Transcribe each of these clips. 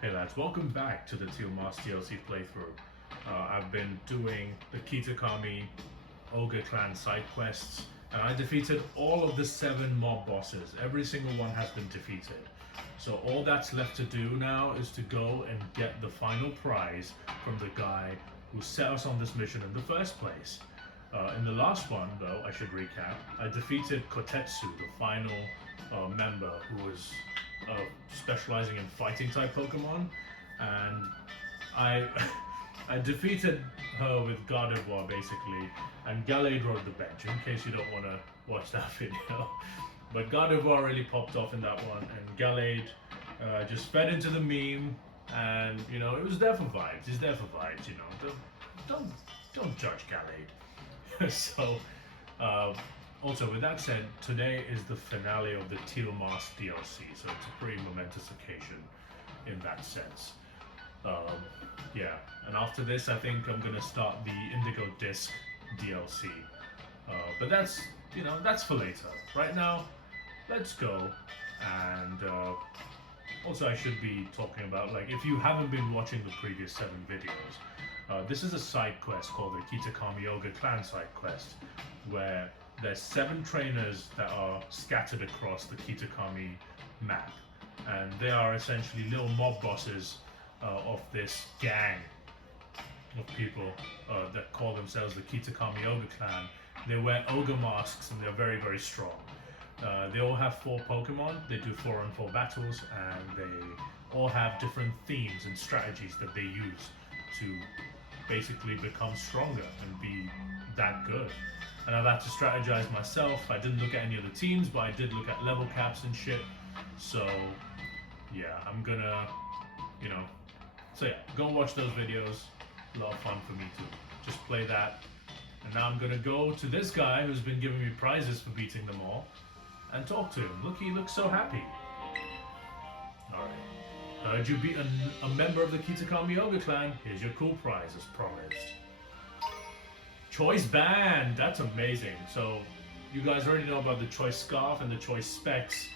Hey lads, welcome back to the Teal Mask DLC playthrough. I've been doing the Kitakami Ogre Clan side quests, and I defeated all of the 7 mob bosses. Every single one has been defeated. So all that's left to do now is to go and get the final prize from the guy who set us on this mission in the first place. In the last one, though, I should recap, I defeated Kotetsu, the final member who was specializing in fighting type Pokemon, and I I defeated her with Gardevoir basically, and Gallade rode the bench. In case you don't want to watch that video, but Gardevoir really popped off in that one, and Gallade just fed into the meme, and you know it was there for vibes. He's there for vibes, you know. Don't judge Gallade. So. Also, with that said, today is the finale of the Teal Mask DLC, so it's a pretty momentous occasion in that sense. Yeah, and after this, I think I'm gonna start the Indigo Disc DLC. But that's, you know, that's for later. Right now, let's go. And also, I should be talking about, like, if you haven't been watching the previous 7 videos, this is a side quest called the Kitakami Ogre Clan side quest, where there's 7 trainers that are scattered across the Kitakami map, and they are essentially little mob bosses of this gang of people that call themselves the Kitakami Ogre Clan. They wear ogre masks and they're very, very strong. They all have 4 Pokemon, they do 4-on-4 battles, and they all have different themes and strategies that they use to basically become stronger and be that good. And I've had to strategize myself. I didn't look at any of the teams, but I did look at level caps and shit. So yeah, I'm gonna, you know, so yeah, go watch those videos. A lot of fun for me to just play that. And now I'm gonna go to this guy who's been giving me prizes for beating them all and talk to him. Look, he looks so happy. Alright. Heard you beat a member of the Kitakami Ogre Clan. Here's your cool prize as promised. Choice band, that's amazing. So you guys already know about the choice scarf and the choice specs,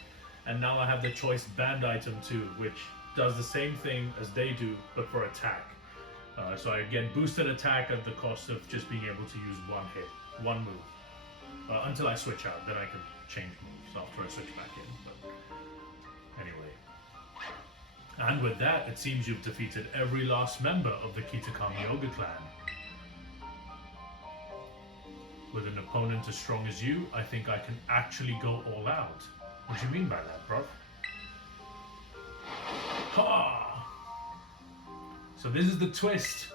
and now I have the choice band item too, which does the same thing as they do but for attack. So I get boosted attack at the cost of just being able to use one move until I switch out. Then I can change moves after I switch back in. But anyway, and with that, it seems you've defeated every last member of the Kitakami Ogre Clan. With an opponent as strong as you, I think I can actually go all out. What do you mean by that, bro? Ha! So this is the twist.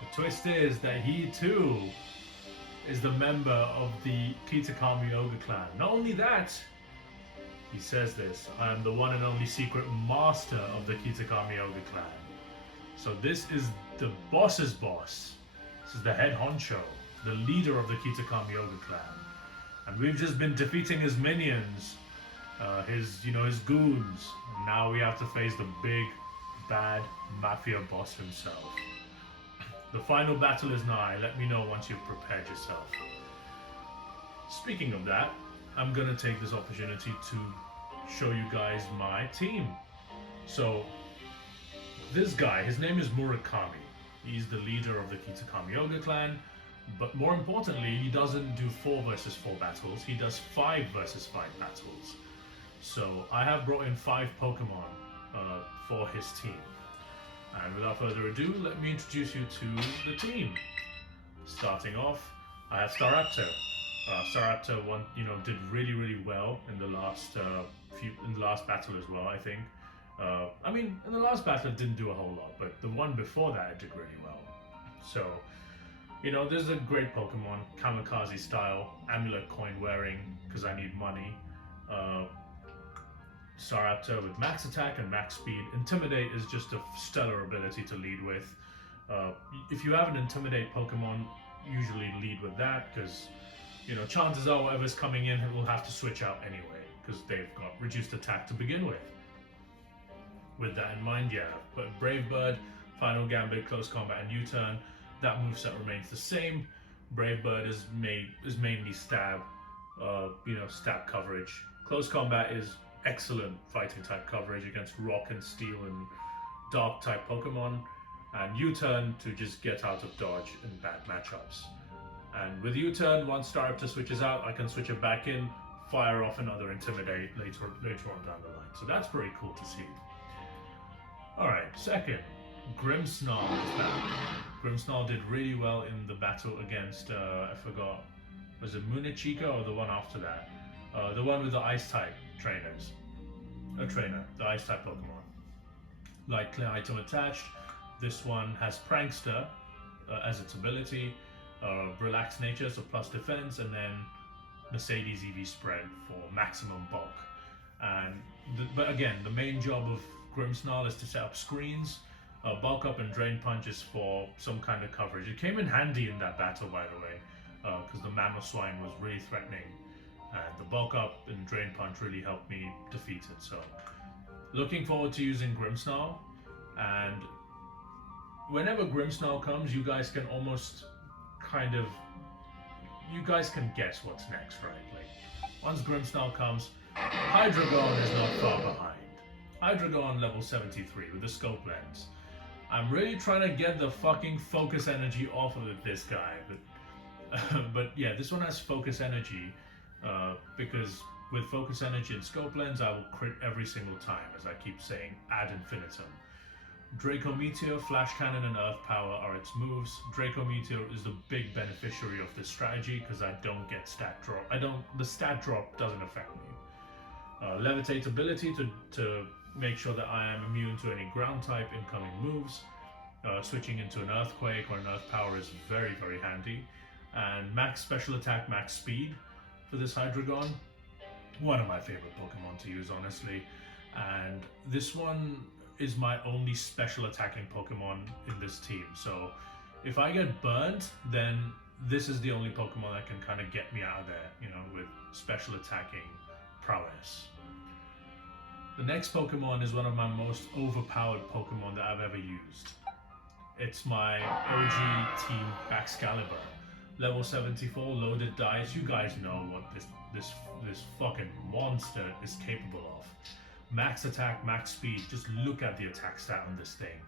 The twist is that he too is the member of the Kitakami Ogre Clan. Not only that, he says this, I am the one and only secret master of the Kitakami Ogre Clan. So this is the boss's boss. This is the head honcho, the leader of the Kitakami Ogre Clan. And we've just been defeating his minions, his goons. And now we have to face the big, bad mafia boss himself. The final battle is nigh. Let me know once you've prepared yourself. Speaking of that, I'm gonna take this opportunity to show you guys my team. So, this guy, his name is Murakami. He's the leader of the Kitakami Ogre Clan, but more importantly, he doesn't do 4 versus 4 battles, he does 5 versus 5 battles. So I have brought in 5 Pokemon for his team. And without further ado, let me introduce you to the team. Starting off, I have Staraptor. Staraptor did really, really well in the last battle as well, I think. I mean, in the last battle it didn't do a whole lot, but the one before that it did really well. So, you know, this is a great Pokemon, Kamikaze style, amulet coin wearing, because I need money. Staraptor with max attack and max speed. Intimidate is just a stellar ability to lead with. If you have an Intimidate Pokemon, usually lead with that, because, you know, chances are whatever's coming in will have to switch out anyway, because they've got reduced attack to begin with. With that in mind, yeah, but Brave Bird, Final Gambit, Close Combat, and U-Turn, that moveset remains the same. Brave Bird is mainly stab, stab coverage. Close Combat is excellent fighting type coverage against rock and steel and dark type Pokemon, and U-turn to just get out of dodge in bad matchups. And with U-turn, once Staraptor switches out, I can switch it back in, fire off another Intimidate later on down the line. So that's pretty cool to see. Alright, second, Grimmsnarl is back. Grimmsnarl did really well in the battle against, I forgot, was it Munechika or the one after that? The one with the ice type trainers. The ice type Pokemon. Light clear item attached. This one has Prankster as its ability, relaxed nature, so plus defense, and then Mercedes EV spread for maximum bulk. And but again, the main job of Grimmsnarl is to set up screens, bulk up and drain punches for some kind of coverage. It came in handy in that battle, by the way, because the Mamoswine was really threatening, and the bulk up and drain punch really helped me defeat it. So looking forward to using Grimmsnarl, and whenever Grimmsnarl comes, you guys can almost you guys can guess what's next, right? Like, once Grimmsnarl comes, Hydreigon is not far behind. Hydreigon level 73 with the scope lens. I'm really trying to get the fucking focus energy off of this guy, but yeah, this one has focus energy, because with focus energy and scope lens, I will crit every single time, as I keep saying, ad infinitum. Draco Meteor, Flash Cannon, and Earth Power are its moves. Draco Meteor is the big beneficiary of this strategy because I don't get stat drop. The stat drop doesn't affect me. Levitate ability to make sure that I am immune to any ground type incoming moves. Switching into an Earthquake or an Earth Power is very, very handy. And max special attack, max speed for this Hydreigon. One of my favorite Pokemon to use, honestly. And this one is my only special attacking Pokemon in this team. So if I get burnt, then this is the only Pokemon that can kind of get me out of there, you know, with special attacking prowess. The next Pokemon is one of my most overpowered Pokemon that I've ever used. It's my OG team Baxcalibur. Level 74, loaded dice. You guys know what this fucking monster is capable of. Max attack, max speed. Just look at the attack stat on this thing.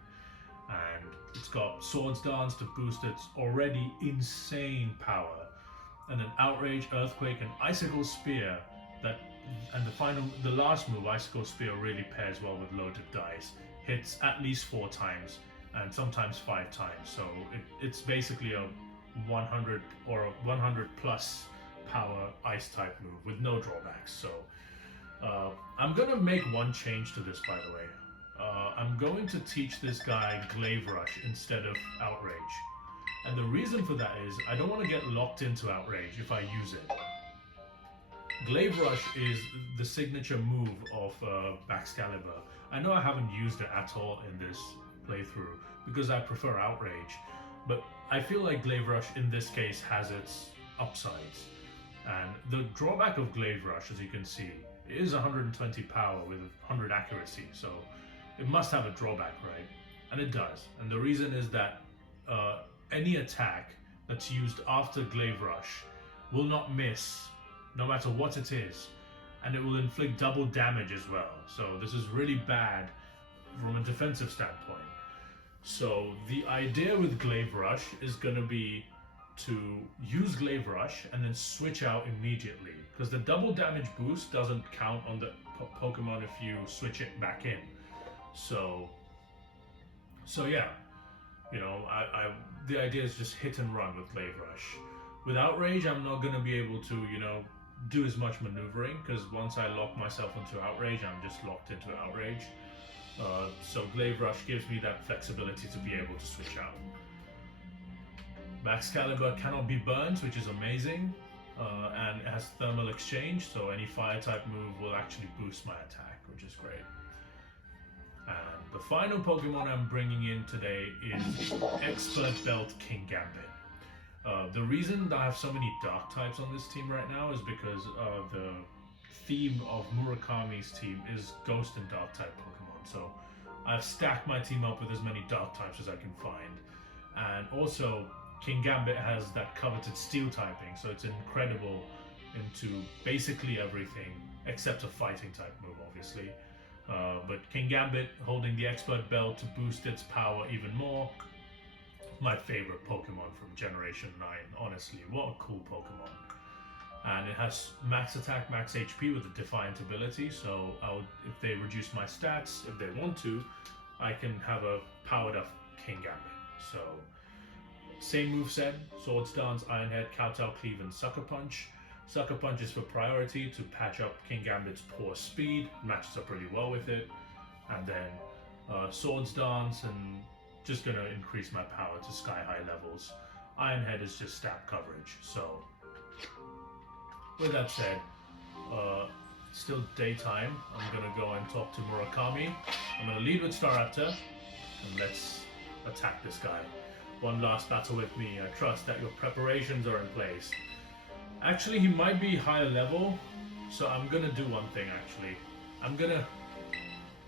And it's got Swords Dance to boost its already insane power. And then Outrage, Earthquake, and Icicle Spear. And the last move, Icicle Spear, really pairs well with loaded dice. Hits at least 4 times, and sometimes 5 times. So it's basically a 100 or a 100 plus power ice type move with no drawbacks. So I'm gonna make one change to this, by the way. I'm going to teach this guy Glaive Rush instead of Outrage. And the reason for that is I don't want to get locked into Outrage if I use it. Glaive Rush is the signature move of Baxcalibur. I know I haven't used it at all in this playthrough because I prefer Outrage, but I feel like Glaive Rush in this case has its upsides. And the drawback of Glaive Rush, as you can see, it is 120 power with 100 accuracy, so it must have a drawback, right? And it does. And the reason is that any attack that's used after Glaive Rush will not miss, no matter what it is, and it will inflict double damage as well. So this is really bad from a defensive standpoint. So the idea with Glaive Rush is going to be to use Glaive Rush and then switch out immediately, because the double damage boost doesn't count on the Pokemon if you switch it back in. So yeah, you know, the idea is just hit and run with Glaive Rush. With Outrage, I'm not going to be able to, you know, do as much maneuvering, because once I lock myself into Outrage, I'm just locked into Outrage. So Glaive Rush gives me that flexibility to be able to switch out. Baxcalibur cannot be burned, which is amazing, and it has thermal exchange, so any fire type move will actually boost my attack, which is great. And the final Pokemon I'm bringing in today is Expert Belt Kingambit. The reason that I have so many dark types on this team right now is because the theme of Murakami's team is ghost and dark type Pokemon. So I've stacked my team up with as many dark types as I can find. And also, Kingambit has that coveted steel typing, so it's incredible into basically everything except a fighting type move, obviously. But Kingambit holding the expert belt to boost its power even more. My favorite Pokemon from Generation 9, honestly. What a cool Pokemon. And it has max attack, max HP with a Defiant ability, so if they reduce my stats, if they want to, I can have a powered up Kingambit. So, same moveset, Swords Dance, Iron Head, Kowtow, Cleave, and Sucker Punch. Sucker Punch is for priority to patch up Kingambit's poor speed, matches up really well with it. And then Swords Dance, and just gonna increase my power to sky high levels. Iron Head is just stab coverage. So, with that said, it's still daytime. I'm gonna go and talk to Murakami. I'm gonna lead with Staraptor, and let's attack this guy. One last battle with me. I trust that your preparations are in place. Actually, he might be higher level, so I'm gonna do one thing actually. I'm gonna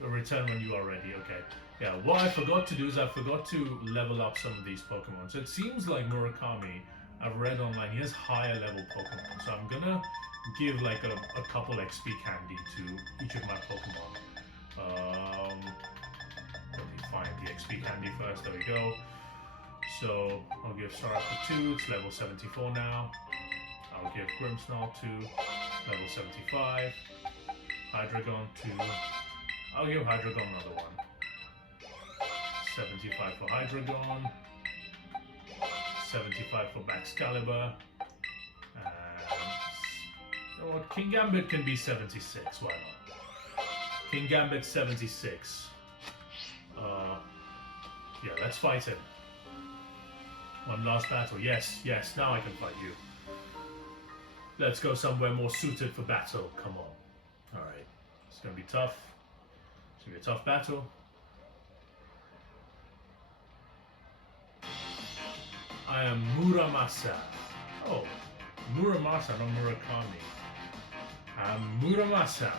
return when you are ready, okay. Yeah, what I forgot to do is I forgot to level up some of these Pokemon. So it seems like Murakami, I've read online, he has higher level Pokemon. So I'm gonna give like a couple XP candy to each of my Pokemon. Let me find the XP candy first, there we go. So I'll give Staraptor 2, it's level 74 now. I'll give Grimmsnarl 2, level 75. Hydreigon 2. I'll give Hydreigon another one. 75 for Hydreigon. 75 for Excalibur. And you know what? Kingambit can be 76, why not? Kingambit 76. Yeah, let's fight him. One last battle. Yes, now I can fight you. Let's go somewhere more suited for battle. Come on. Alright. It's gonna be tough. It's gonna be a tough battle. I am Muramasa. Oh, Muramasa, not Murakami. I'm Muramasa,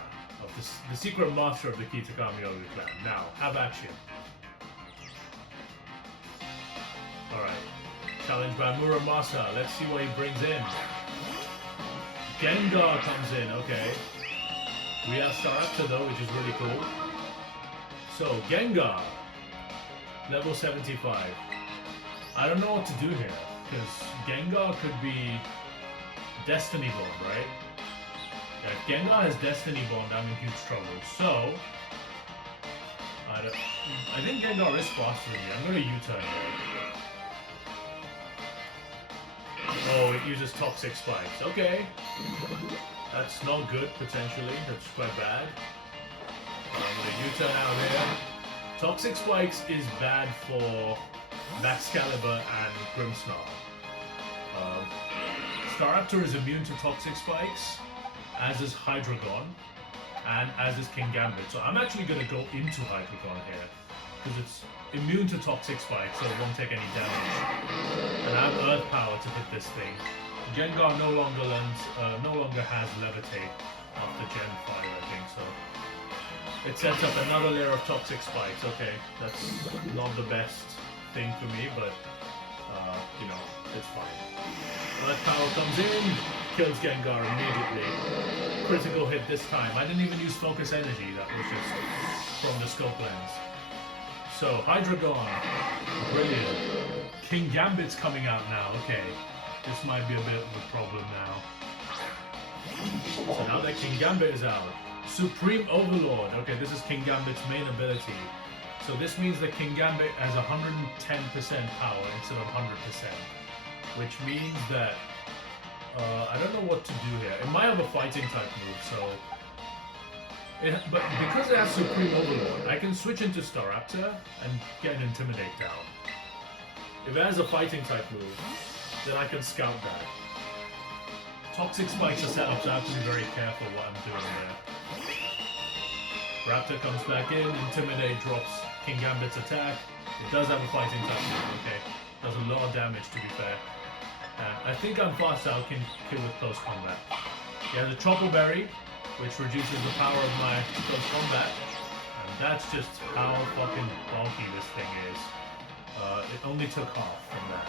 of the secret master of the Kitakami Ogre Clan. Now, have at you. Alright. Challenged by Muramasa. Let's see what he brings in. Gengar comes in, okay. We have Staraptor though, which is really cool. So, Gengar. Level 75. I don't know what to do here, because Gengar could be Destiny Bond, right? Yeah, if Gengar has Destiny Bond, I'm in huge trouble. So, I think Gengar is faster than me. I'm going to U-turn here. Oh, it uses Toxic Spikes. Okay. That's not good, potentially. That's quite bad. I'm going to U-turn out here. Toxic Spikes is bad for Excalibur and Grimmsnarl. Staraptor is immune to Toxic Spikes, as is Hydreigon, and as is Kingambit. So I'm actually going to go into Hydreigon here, because it's immune to Toxic Spikes, so it won't take any damage. And I have Earth Power to hit this thing. Gengar no longer has Levitate after Gen 5, I think, so. It sets up another layer of Toxic Spikes. Okay, that's not the best thing for me, but you know, it's fine. Earth Power comes in, kills Gengar immediately. Critical hit this time. I didn't even use Focus Energy, that was just from the scope lens. So, Hydreigon, brilliant. Kingambit's coming out now, okay. This might be a bit of a problem now. So now that Kingambit is out, Supreme Overlord. Okay, this is Kingambit's main ability. So this means that Kingambit has 110% power instead of 100%. Which means that I don't know what to do here. It might have a fighting type move, so... but because it has Supreme Overlord, I can switch into Staraptor and get an Intimidate down. If it has a fighting type move, then I can scout that. Toxic Spikes are set up, so I have to be very careful what I'm doing here. Raptor comes back in, Intimidate drops Kingambit's attack. It does have a fighting type move, okay. Does a lot of damage, to be fair. I think I'm fast, I can kill with close combat. He has a Choco Berry, which reduces the power of my close combat. And that's just how fucking bulky this thing is. It only took half from that.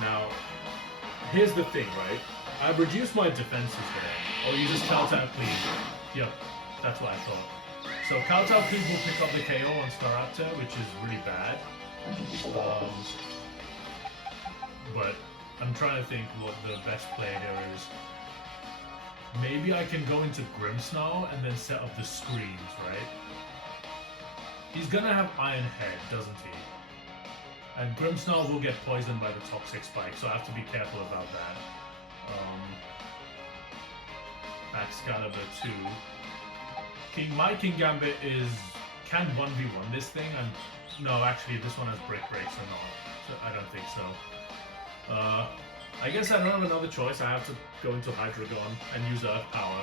Now, here's the thing, right? I've reduced my defenses there. Oh, you just Kowtow Cleave. Yep, that's what I thought. So Kowtow Cleave will pick up the KO on Staraptor, which is really bad. But I'm trying to think what the best play here is. Maybe I can go into Grimmsnarl and then set up the screens, right? He's gonna have Iron Head, doesn't he? And Grimmsnarl will get poisoned by the Toxic Spike, so I have to be careful about that. Excalibur 2. My Kingambit can 1v1 this thing, and no, actually this one has Brick Breaks or not, so I don't think so. I guess I don't have another choice. I have to go into Hydreigon and use Earth Power.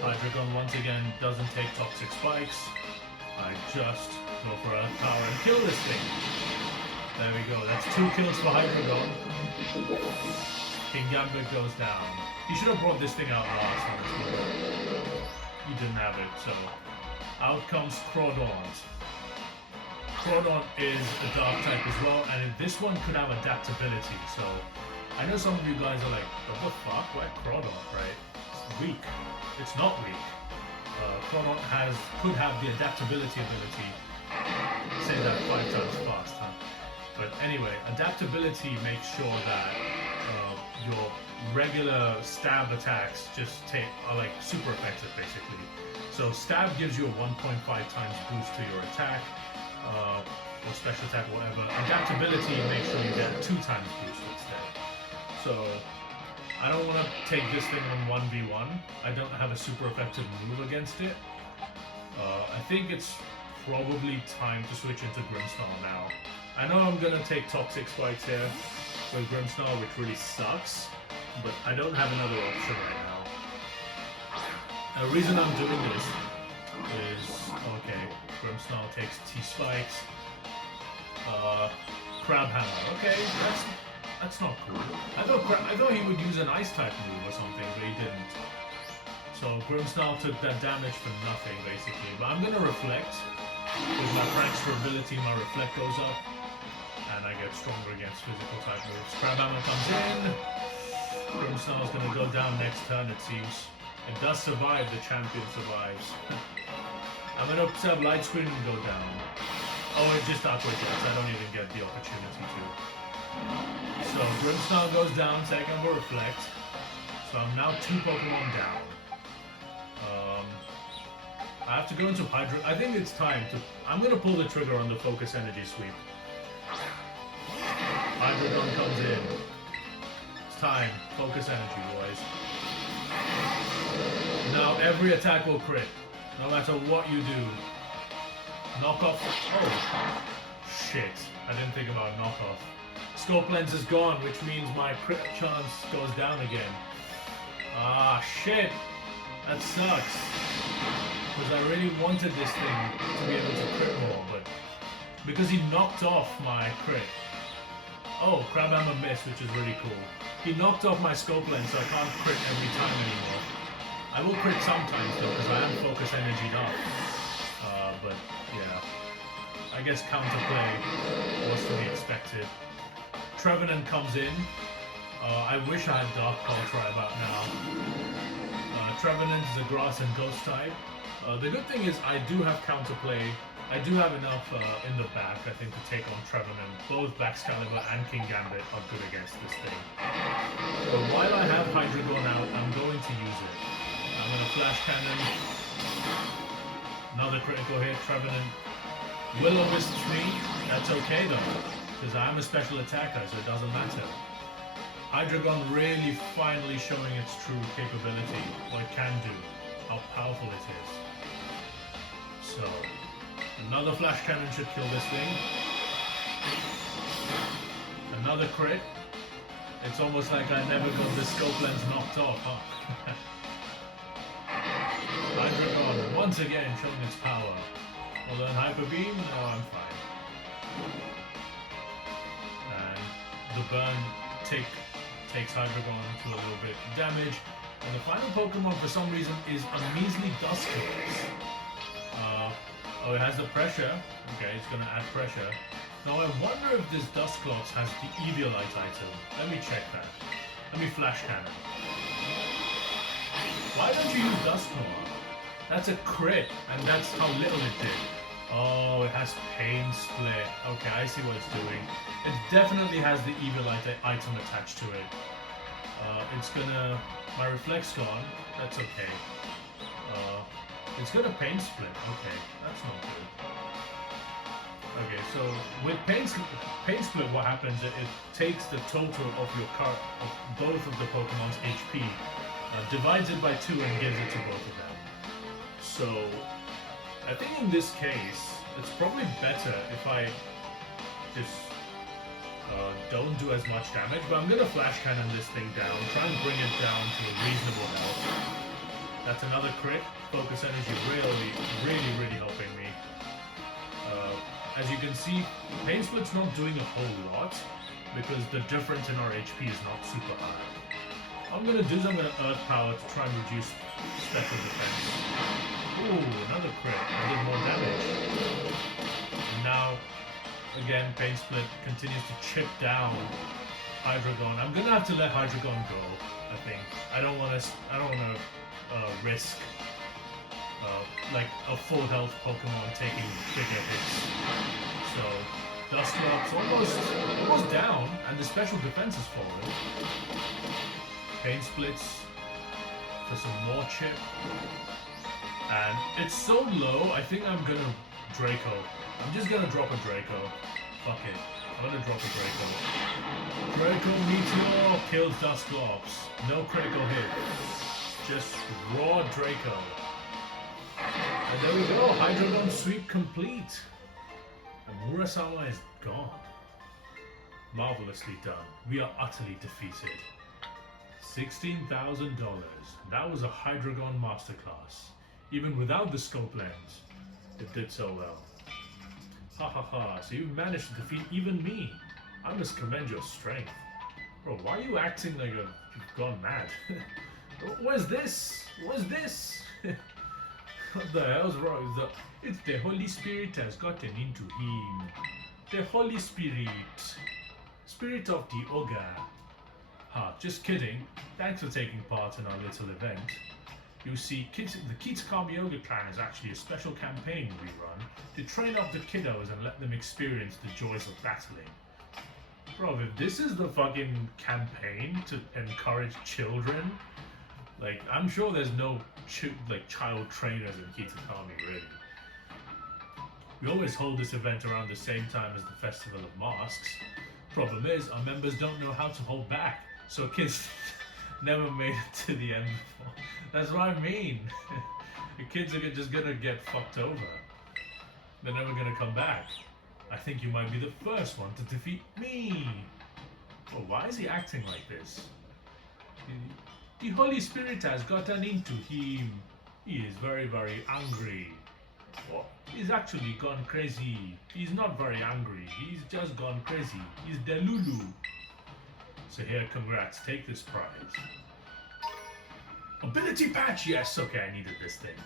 Hydreigon once again doesn't take Toxic Spikes. I just go for Earth Power and kill this thing. There we go. That's 2 kills for Hydreigon. Kingambit goes down. He should have brought this thing out last time. He didn't have it, so out comes Crawdaunt. Crawdaunt is a dark type as well, and this one could have adaptability, so I know some of you guys are like, what the fuck, why Crawdaunt, right? It's weak. It's not weak. Crawdaunt could have the adaptability ability. Say that 5 times fast, huh? But anyway, adaptability makes sure that your regular stab attacks are like super effective, basically. So stab gives you a 1.5 times boost to your attack, or special attack, or whatever. Adaptability makes sure you get a 2 times boost instead. So I don't want to take this thing on 1v1. I don't have a super effective move against it. I think it's probably time to switch into Grimmsnarl now. I know I'm gonna take Toxic Spikes here with Grimmsnarl, which really sucks, but I don't have another option right now. The reason I'm doing this is, okay, Grimmsnarl takes T-Spikes, Crab Hammer, okay, that's not cool. I thought he would use an Ice-type move or something, but he didn't. So Grimmsnarl took that damage for nothing, basically, but I'm gonna Reflect. With my Prankster ability, my Reflect goes up, and I get stronger against physical type moves. Crabhammer comes in. Grimmsnarl's gonna go down next turn, it seems. It does survive, the champion survives. I'm gonna have Light Screen and go down. Oh, it just outweighs, I don't even get the opportunity to. So Grimmsnarl goes down, second for Reflect. So I'm now 2 Pokemon down. I have to go into Hydro. I think it's time to. I'm gonna pull the trigger on the Focus Energy Sweep. Hydreigon comes in. It's time. Focus Energy, boys. Now every attack will crit, no matter what you do. Knockoff. Oh, shit! I didn't think about knockoff. Scope Lens is gone, which means my crit chance goes down again. Ah, shit! That sucks. Because I really wanted this thing to be able to crit more, but because he knocked off my crit. Oh, Crabhammer missed, which is really cool. He knocked off my Scope Lens, so I can't crit every time anymore. I will crit sometimes though, because I am Focus Energied up. But yeah, I guess counterplay was to be expected. Trevenant comes in. I wish I had Dark Pulse right about now. Trevenant is a Grass and Ghost type. The good thing is I do have counterplay. I do have enough in the back, I think, to take on Trevenant. Both Baxcalibur and Kingambit are good against this thing. But while I have Hydreigon out, I'm going to use it. I'm going to Flash Cannon. Another critical hit. Trevenant Will-O-Wisp me. That's okay though, because I am a special attacker, so it doesn't matter. Hydreigon really finally showing its true capability, what it can do, how powerful it is. So, another Flash Cannon should kill this thing. Another crit. It's almost like I never got the Scope Lens knocked off, huh? Hydreigon, once again, showing its power. I'll learn Hyper Beam, no, I'm fine. And the burn takes Hydreigon to a little bit of damage. And the final Pokemon, for some reason, is a measly Duskers. Oh, it has the pressure. Okay, it's gonna add pressure. Now I wonder if this Dusclops has the Eviolite item. Let me check that. Let me flash cannon. Why don't you use Dusknoir? That's a crit, and that's how little it did. Oh, it has Pain Split. Okay, I see what it's doing. It definitely has the Eviolite item attached to it. It's gonna... My Reflex gone. That's okay. It's gonna Pain Split. Okay, that's not good. Okay, so with Pain Split, what happens is it takes the total of your of both of the Pokemon's HP, divides it by 2 and gives it to both of them. So, I think in this case, it's probably better if I just don't do as much damage, but I'm gonna Flash Cannon this thing down, try and bring it down to a reasonable health. That's another crit. Focus Energy really helping me. As you can see, Pain Split's not doing a whole lot because the difference in our HP is not super high. What I'm gonna do is I'm gonna Earth Power to try and reduce special defense. Ooh, another crit. I did more damage. And now, again, Pain Split continues to chip down Hydreigon. I'm gonna have to let Hydreigon go, I think. I don't wanna risk like a full health Pokemon taking bigger hits. So Dusclops almost down, and the special defense is falling. Pain Splits for some more chip, and it's so low. I think I'm gonna Draco. I'm just gonna drop a Draco. Fuck it. I'm gonna drop a Draco. Draco Meteor kills Dusclops. No critical hit. Just raw Draco. And there we go, Hydreigon sweep complete. And Muramasa is gone. Marvelously done. We are utterly defeated. $16,000. That was a Hydreigon masterclass. Even without the scope lens, it did so well. Ha ha ha, so you managed to defeat even me. I must commend your strength. Bro, why are you acting like you've gone mad? What's this? What's this? What the hell's wrong? It's the Holy Spirit has gotten into him. The Holy Spirit. Spirit of the Ogre. Ha, just kidding. Thanks for taking part in our little event. You see, the Kitakami Ogre Clan is actually a special campaign we run to train up the kiddos and let them experience the joys of battling. Bro, if this is the fucking campaign to encourage children, like, I'm sure there's no child trainers in Kitakami, really. We always hold this event around the same time as the Festival of Masks. Problem is, our members don't know how to hold back, so kids never made it to the end before. That's what I mean. The kids are just gonna get fucked over. They're never gonna come back. I think you might be the first one to defeat me. Oh, why is he acting like this? The Holy Spirit has gotten into him. He is very angry. Oh, he's actually gone crazy. He's not very angry. He's just gone crazy. He's Delulu. So here, congrats. Take this prize. Ability patch! Yes, okay, I needed this thing.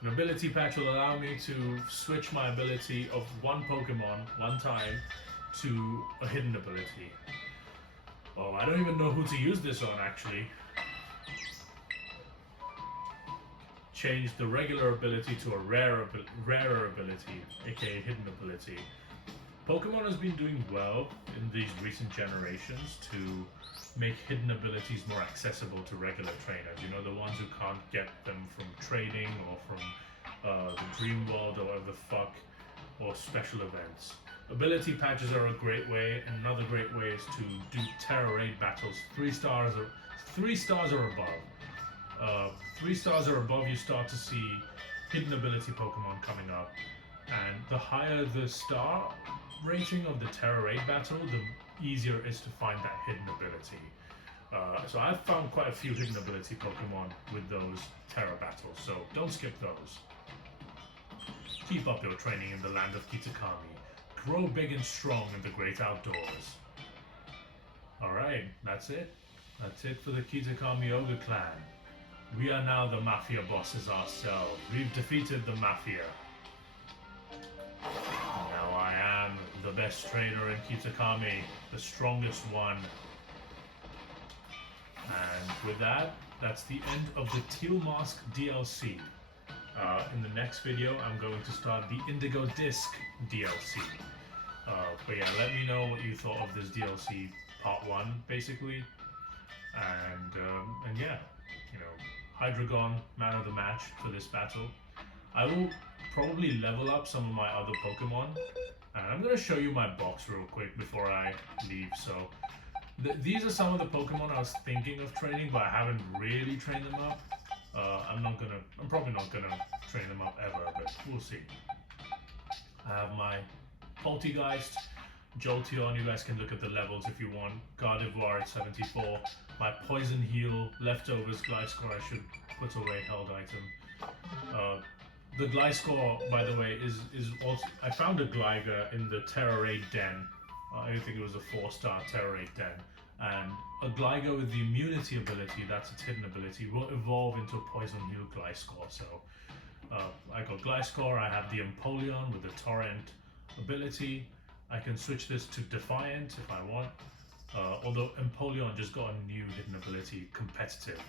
An ability patch will allow me to switch my ability of one Pokemon one time to a hidden ability. Oh, I don't even know who to use this on, actually. Change the regular ability to a rarer ability, aka hidden ability. Pokemon has been doing well in these recent generations to make hidden abilities more accessible to regular trainers. You know, the ones who can't get them from trading or from the Dream World or whatever the fuck, or special events. Ability patches are a great way, and another great way is to do Terra Raid battles 3 stars or above. 3 stars or above, you start to see hidden ability Pokemon coming up, and the higher the star rating of the Terra Raid battle, the easier it is to find that hidden ability. So I've found quite a few hidden ability Pokemon with those Terra battles, so don't skip those. Keep up your training in the land of Kitakami. Grow big and strong in the great outdoors. Alright, that's it. That's it for the Kitakami Ogre Clan. We are now the Mafia bosses ourselves. We've defeated the Mafia. Now I am the the best trainer in Kitakami, the strongest one. And with that, that's the end of the Teal Mask DLC. In the next video, I'm going to start the Indigo Disc DLC. But yeah, let me know what you thought of this DLC part 1, basically. And yeah, you know, Hydreigon, man of the match for this battle. I will probably level up some of my other Pokemon. And I'm going to show you my box real quick before I leave. So these are some of the Pokemon I was thinking of training, but I haven't really trained them up. I'm probably not gonna train them up ever, but we'll see. I have my Poltegeist, Jolteon. You guys can look at the levels if you want. Gardevoir at 74. My Poison Heal, Leftovers, Gliscor. I should put away held item. The Gliscor, by the way, is also. I found a Gligar in the Terra Raid Den. I think it was a 4-star Terra Raid Den. And a Gligar with the immunity ability, that's its hidden ability, will evolve into a Poison Heal Gliscor. So I got Gliscor, I have the Empoleon with the Torrent ability. I can switch this to Defiant if I want. Although Empoleon just got a new hidden ability, Competitive,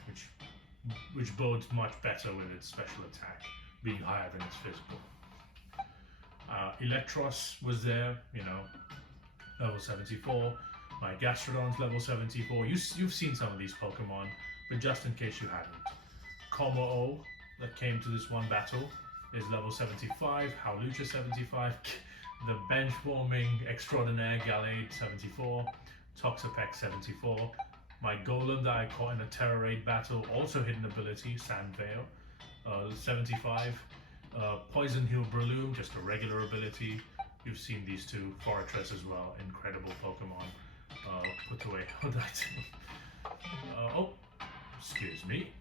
which bodes much better with its special attack, being higher than its physical. Electros was there, you know, level 74. My Gastrodon's level 74. You've seen some of these Pokemon, but just in case you hadn't. Como-O, that came to this one battle, is level 75. Howlucha 75. The bench-warming Extraordinaire Gallade 74. Toxapex 74. My Golem that I caught in a Terra Raid battle, also hidden ability, Sandveil, 75. Poison Heal Breloom, just a regular ability. You've seen these two. Fortress as well, incredible Pokemon. Put away held item. Oh, excuse me.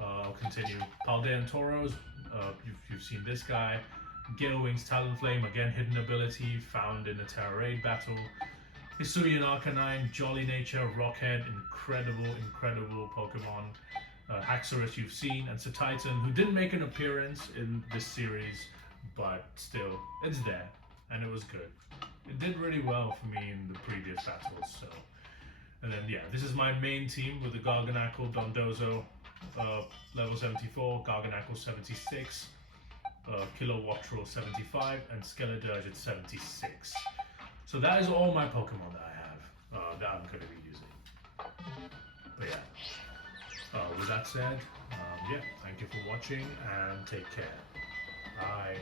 I'll continue. Paldean Tauros, you've seen this guy. Gale Wings Talonflame, again hidden ability, found in a Terra Raid battle. Hisuian Arcanine, Jolly Nature, Rockhead, incredible Pokemon. Haxorus you've seen, and Satitan, who didn't make an appearance in this series, but still, it's there, and it was good. It did really well for me in the previous battles, so. And then, yeah, this is my main team with the Garganacle, Dondozo, level 74, Garganacle 76, Kilowattrel 75, and Skeledirge at 76. So that is all my Pokemon that I have, that I'm going to be using. But yeah, with that said, yeah, thank you for watching, and take care. Bye.